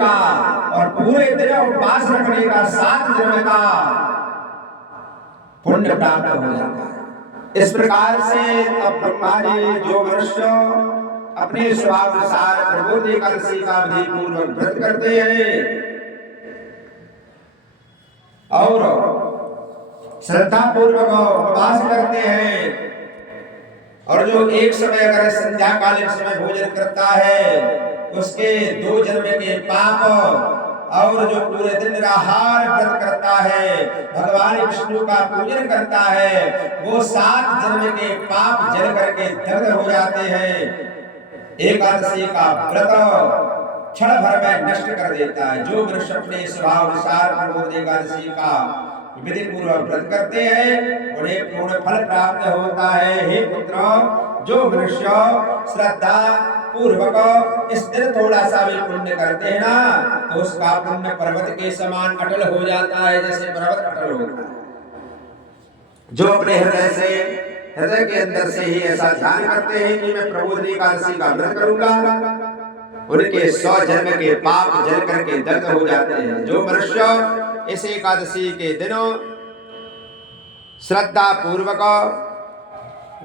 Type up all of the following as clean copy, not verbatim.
का और पूरे दिन उपवास रखने का 7 जन्म का पुण्य प्राप्त हो जाता है। इस प्रकार से अब ब्रह्मा जी जो मनुष्य अपने स्वभाव अनुसार प्रबोध एकादशी का विधि पूर्वक व्रत करते हैं और श्रद्धा पूर्वक उपवास करते हैं और जो एक समय अगर संध्या कालीन समय भोजन करता है उसके 2 जन्म के पाप और जो पूरे दिन निराहार व्रत करता है भगवान विष्णु का पूजन करता है वो 7 जन्म के पाप जल करके दग्ध हो जाते हैं। एकादशी का व्रत क्षण भर में नष्ट कर देता है। जो मनुष्य अपने स्वभाव अनुसार प्रबोध एकादशी का विधि पूर्वक व्रत करते हैं उन्हें पूर्ण फल प्राप्त होता है। हे पुत्र, जो मनुष्य श्रद्धा पूर्वक इस दिन थोड़ा सा भी पुण्य करते हैं ना तो उसका पुण्य पर्वत के समान अटल हो जाता है, जैसे पर्वत अटल होता है। जो अपने हृदय के अंदर से ही ऐसा ध्यान करते हैं कि मैं प्रबोध एकादशी का व्रत करूंगा उनके 100 जन्म के पाप जल करके दग्ध हो जाते हैं। जो मनुष्य इस एकादशी के दिनों श्रद्धा पूर्वक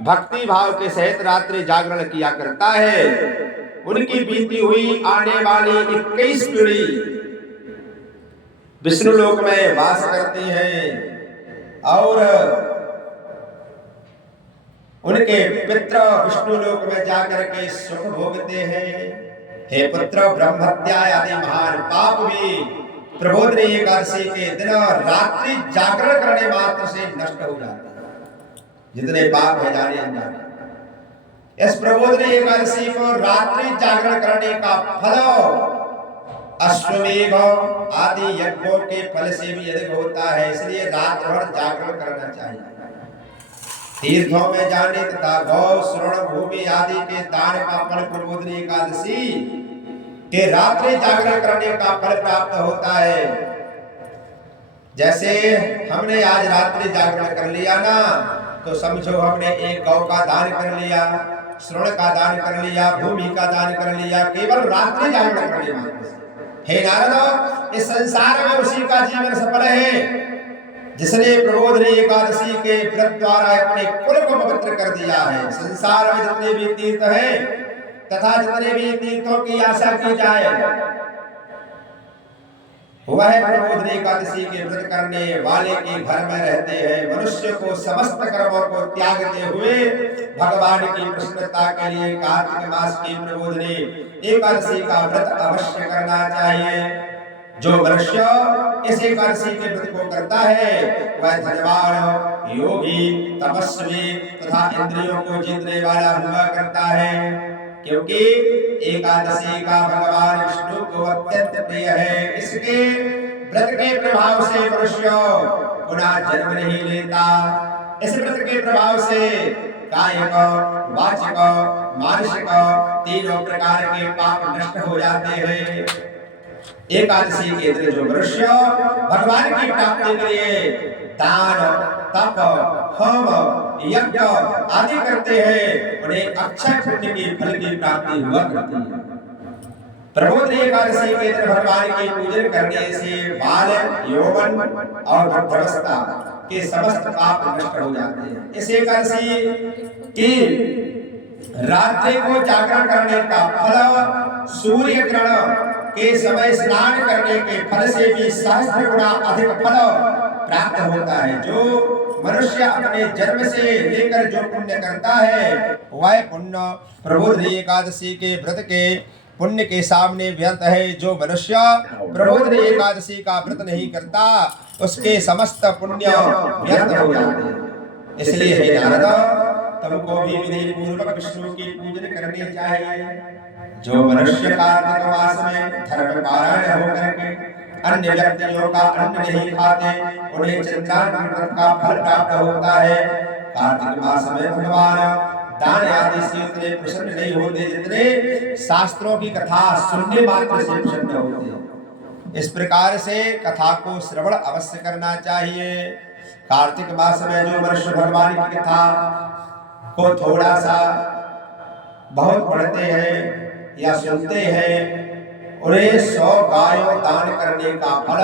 भक्ति भाव के सहित रात्रि जागरण किया करता है उनकी बीती हुई आने वाली 21 पीढ़ी विष्णु लोक में वास करती हैं और उनके पितृ विष्णु लोक में जाकर के सुख भोगते हैं। हे पुत्र, ब्रह्महत्या आदि महान पाप भी प्रबोधनी एकादशी के दिन रात्रि जागरण करने मात्र से नष्ट हो जाते हैं। जितने पाप है जाने अनजाने, इस प्रबोधनी एकादशी को रात्रि जागरण करने का फल अश्वमेध आदि यज्ञों के फल से भी अधिक होता है। इसलिए रात भर जागरण करना चाहिए। तीर्थों में जाने तथा गौ श्रवण भूमि आदि के दान का फल प्रबोधनी एकादशी के रात्रि जागरण करने का फल प्राप्त होता है। जैसे हमने आज रात्रि जागरण कर लिया ना तो समझो हमने एक गौ का दान कर लिया, श्रवण का दान कर लिया, भूमि का दान कर लिया, केवल रात्रि जागरण करने मात्र से। हे नारद, इस संसार में उसी का जीवन सफल है जिसने प्रबोधनी एकादशी के व्रत द्वारा अपने कुल को पवित्र कर दिया है। संसार में जितने भी तीर्थ हैं तथा जितने भी तीर्थों की आशा की जाए वह प्रबोधनी एकादशी के व्रत करने वाले के घर में रहते हैं। मनुष्य को समस्त कर्मों को त्यागते हुए भगवान की प्रसन्नता के लिए कार्तिक मास की प्रबोधनी एकादशी का व्रत अवश्य करना चाहिए। जो मनुष्य इस एकादशी के व्रत को करता है वह धनवान, योगी, तपस्वी तथा इंद्रियों को जीतने वाला हुआ करता है, क्योंकि एकादशी का भगवान विष्णु को अत्यंत प्रिय है। इसके व्रत के प्रभाव से मनुष्य पुनः जन्म नहीं लेता। इस व्रत के प्रभाव से कायिक, वाचिक, मानसिक तीनों प्रकार के पाप नष्ट हो जाते हैं। एकादशी के दिन जो मनुष्य भगवान की प्राप्ति के लिए दान, तप, होम, यज्ञ आदि करते हैं उन्हें अक्षय पुण्य की फल की प्राप्ति हुआ करती है। प्रबोधनी एकादशी के दिन भगवान की पूजन करने से बाल, यौवन और वृद्धावस्था के समस्त पाप नष्ट हो जाते हैं। इस एकादशी की रात्रि को जागरण करने का फल सूर्य ग्रहण के समय स्नान करने के फल से भी सहस्त्र गुना अधिक फल प्राप्त होता है। जो मनुष्य अपने जन्म से लेकर जो पुण्य करता है वह पुण्य प्रबोधनी एकादशी के व्रत के पुण्य के सामने व्यर्थ है। जो मनुष्य प्रबोधनी एकादशी का व्रत नहीं करता उसके समस्त पुण्य व्यर्थ हो जाते हैं। इसलिए हे नारद, तुमको भी विधि पूर्वक विष्णु की पूजन करनी चाहिए। जो मनुष्य कार्तिक मास में धर्म पारायण होकर के अन्य व्यक्तियों का अन्न नहीं खाते उन्हें चंद्रार्पण व्रत का फल प्राप्त होता है। कार्तिक मास में भगवान दान आदि से इतने प्रसन्न नहीं होते जितने शास्त्रों की कथा सुनने मात्र से प्रसन्न होते हैं। इस प्रकार से कथा को श्रवण अवश्य करना चाहिए। कार्तिक मास में जो मनुष्य भगवान की कथा को थोड़ा सा बहुत पढ़ते हैं या सुनते हैं उन्हें 100 गायों दान करने का फल